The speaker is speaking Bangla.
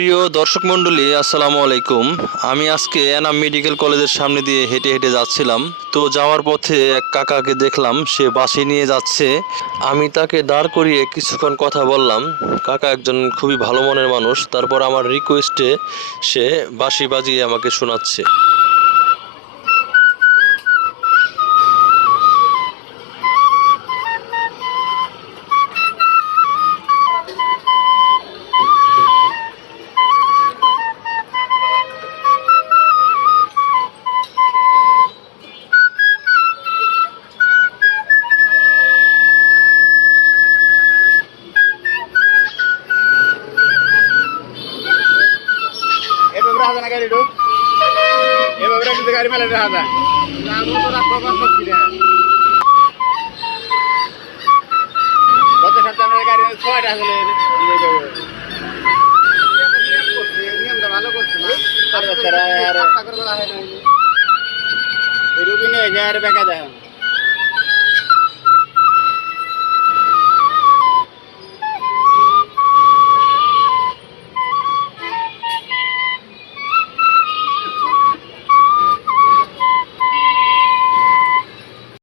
প্রিয় দর্শক মণ্ডলী, আসসালামু আলাইকুম। আমি আজকে এনাম মেডিকেল কলেজের সামনে দিয়ে হেঁটে হেঁটে যাচ্ছিলাম। তো যাওয়ার পথে এক কাকাকে দেখলাম, সে বাঁশি নিয়ে যাচ্ছে। আমি তাকে দাঁড় করিয়ে কিছুক্ষণ কথা বললাম। কাকা একজন খুবই ভালো মনের মানুষ। তারপর আমার রিকোয়েস্টে সে বাঁশি বাজিয়ে আমাকে শোনাচ্ছে। গাড়ি মেলে দেখা যায় গত সপ্তাহে গাড়ি 6টা নিয়মটা ভালো করছে না রুগী নিয়ে যায় বেকা দেয়।